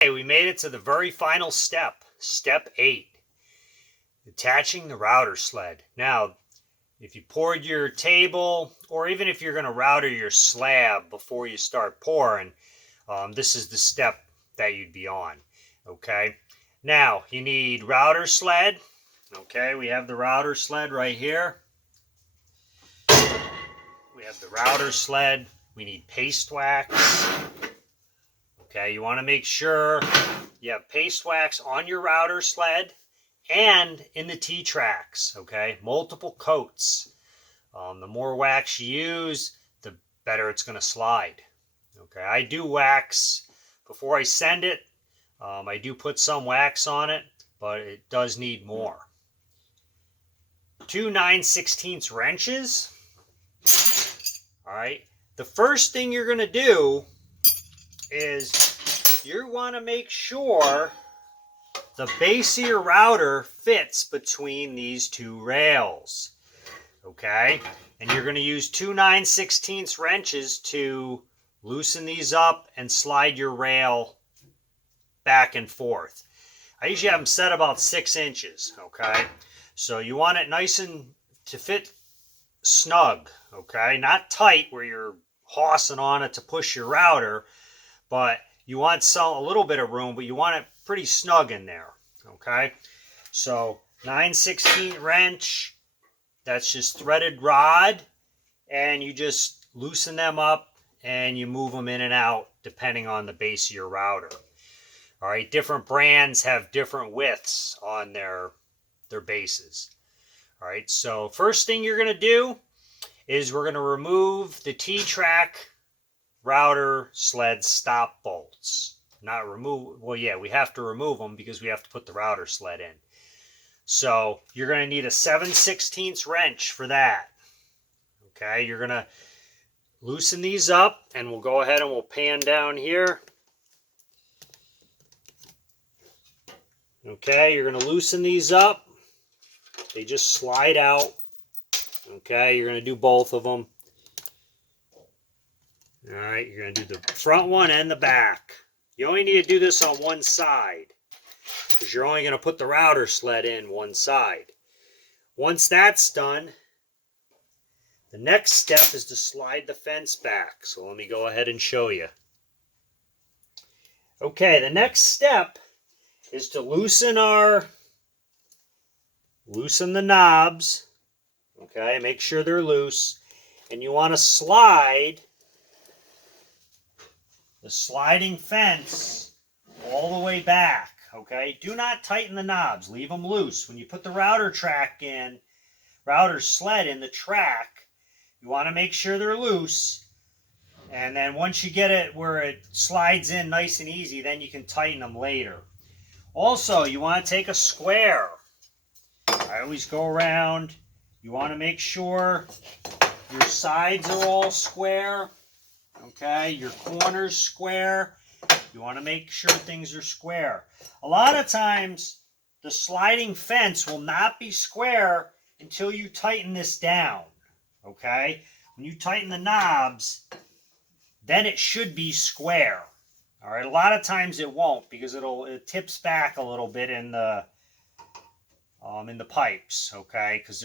Okay, we made it to the very final step, step 8, attaching the router sled. Now, if you poured your table, or even if you're going to router your slab before you start pouring, this is the step that you'd be on. Okay, now you need router sled. Okay, we have the router sled right here. We have the router sled. We need paste wax. Okay, you want to make sure you have paste wax on your router sled and in the T-tracks, okay? Multiple coats. The more wax you use, the better it's going to slide. Okay, I do wax before I send it. I do put some wax on it, but it does need more. 2 9/16 wrenches. All right, the first thing you're going to do is you want to make sure the base of your router fits between these two rails. Okay, and you're going to use 2 9/16 wrenches to loosen these up and slide your rail back and forth. I usually have them set about 6 inches. Okay, so you want it nice and to fit snug. Okay, not tight where you're hossing on it to push your router, but you want a little bit of room, but you want it pretty snug in there. Okay, so 9/16 wrench, that's just threaded rod, and you just loosen them up and you move them in and out depending on the base of your router. All right, different brands have different widths on their bases. All right, so first thing you're going to do is we're going to remove the T-track router sled stop bolts. Not remove, well, yeah, we have to remove them because we have to put the router sled in. So you're going to need a 7/16 wrench for that. Okay, you're going to loosen these up, and we'll go ahead and we'll pan down here. Okay, you're going to loosen these up. They just slide out. Okay, you're going to do both of them. All right, you're going to do the front one and the back. You only need to do this on one side because you're only going to put the router sled in one side. Once that's done, the next step is to slide the fence back. So let me go ahead and show you. Okay, the next step is to loosen the knobs. Okay, make sure they're loose. And you want to slide the sliding fence all the way back. Okay, do not tighten the knobs. Leave them loose. When you put the router sled in the track, you want to make sure they're loose. And then once you get it where it slides in nice and easy, then you can tighten them later. Also, you want to take a square. I always go around. You want to make sure your sides are all square. Okay, your corners square. You want to make sure things are square. A lot of times, the sliding fence will not be square until you tighten this down. Okay, when you tighten the knobs, then it should be square. All right, a lot of times it won't because it tips back a little bit in the pipes. Okay, because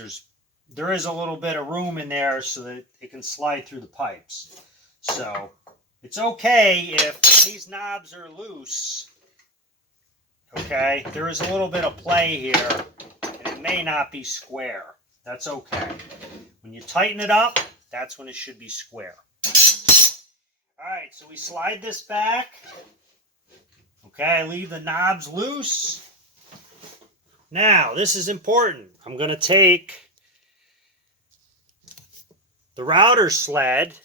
there is a little bit of room in there so that it can slide through the pipes. So it's okay if these knobs are loose. Okay, there is a little bit of play here, and it may not be square. That's okay. When you tighten it up, that's when it should be square. All right, so we slide this back. Okay, I leave the knobs loose. Now, this is important. I'm going to take the router sled.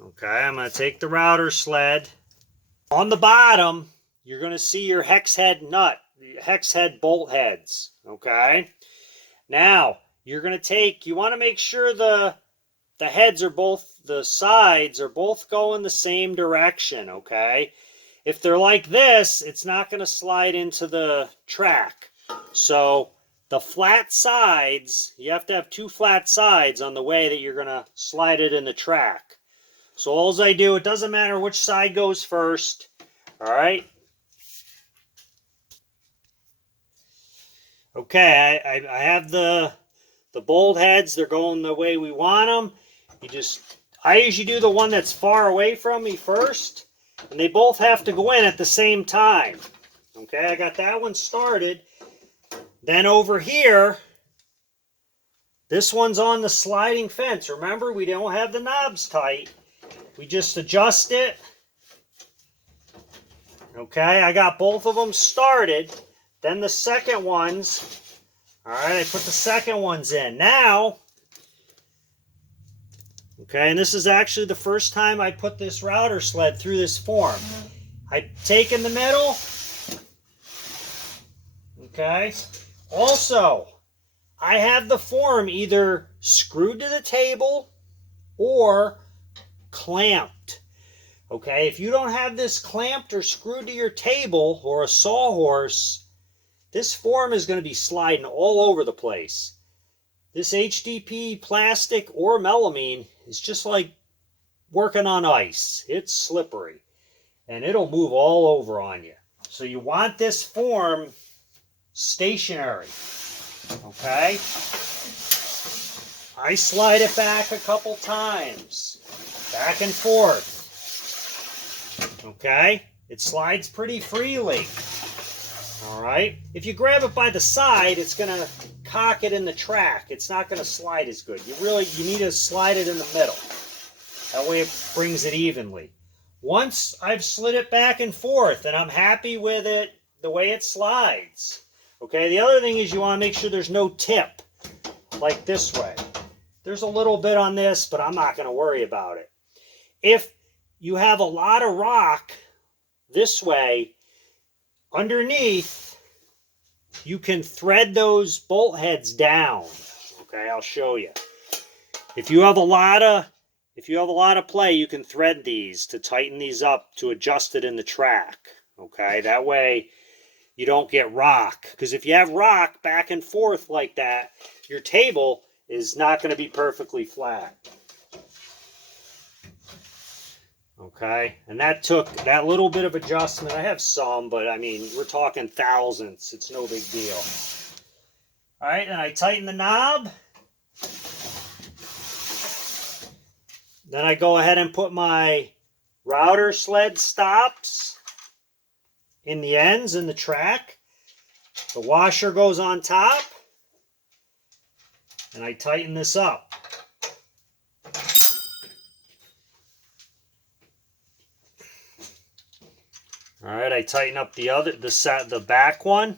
Okay, I'm going to take the router sled. On the bottom, you're going to see your hex head nut, hex head bolt heads. Okay, now you're going to you want to make sure the heads are the sides are both going the same direction. Okay, if they're like this, it's not going to slide into the track. So the flat sides, you have to have 2 flat sides on the way that you're going to slide it in the track. So all I do, it doesn't matter which side goes first. All right. Okay, I have the bolt heads. They're going the way we want them. I usually do the one that's far away from me first, and they both have to go in at the same time. Okay, I got that one started. Then over here, this one's on the sliding fence. Remember, we don't have the knobs tight. We just adjust it. Okay, I got both of them started. Then the second ones, all right, I put the second ones in. Now, okay, and this is actually the first time I put this router sled through this form. I take in the middle, okay. Also, I have the form either screwed to the table or clamped. Okay, if you don't have this clamped or screwed to your table or a sawhorse, this form is going to be sliding all over the place. This HDP plastic or melamine is just like working on ice. It's slippery and it'll move all over on you. So you want this form stationary. Okay? I slide it back a couple times. Back and forth. Okay? It slides pretty freely. Alright? If you grab it by the side, it's going to cock it in the track. It's not going to slide as good. You need to slide it in the middle. That way it brings it evenly. Once I've slid it back and forth and I'm happy with it, the way it slides. Okay, the other thing is you want to make sure there's no tip, like this way. There's a little bit on this, but I'm not going to worry about it. If you have a lot of rock this way, underneath, you can thread those bolt heads down. Okay, I'll show you. If you have a lot of play, you can thread these to tighten these up to adjust it in the track. Okay, that way you don't get rock. Because if you have rock back and forth like that, your table is not going to be perfectly flat. Okay, and that took that little bit of adjustment. I have some, but I mean, we're talking thousandths. It's no big deal. All right, and I tighten the knob. Then I go ahead and put my router sled stops in the ends in the track. The washer goes on top. And I tighten this up. All right, I tighten up the back one.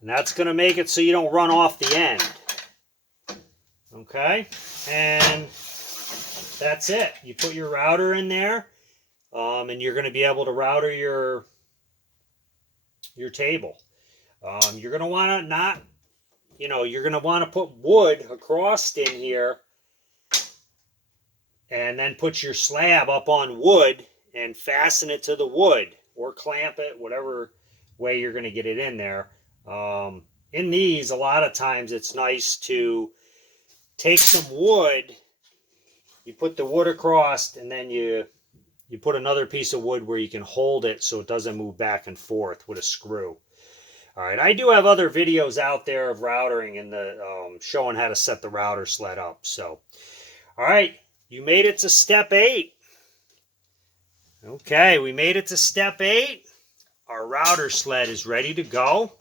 And that's going to make it so you don't run off the end. Okay? And that's it. You put your router in there, and you're going to be able to router your table. You're going to want to you're going to want to put wood across in here, and then put your slab up on wood and fasten it to the wood, or clamp it, whatever way you're going to get it in there. In these, a lot of times it's nice to take some wood, you put the wood across, and then you put another piece of wood where you can hold it so it doesn't move back and forth with a screw. All right, I do have other videos out there of routering and showing how to set the router sled up. So, all right, you made it to step 8. Okay, we made it to step 8. Our router sled is ready to go.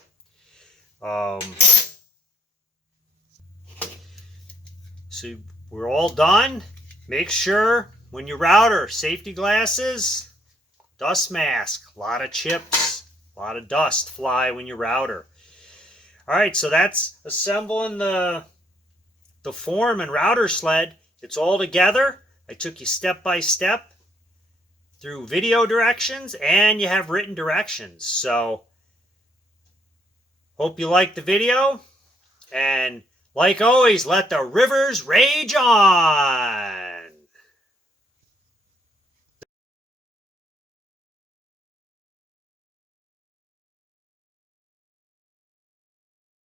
So we're all done. Make sure when you router, safety glasses, dust mask, a lot of chips, a lot of dust fly when you router. All right, so that's assembling the form and router sled. It's all together. I took you step by step through video directions, and you have written directions. So hope you liked the video, and like always, let the rivers rage on.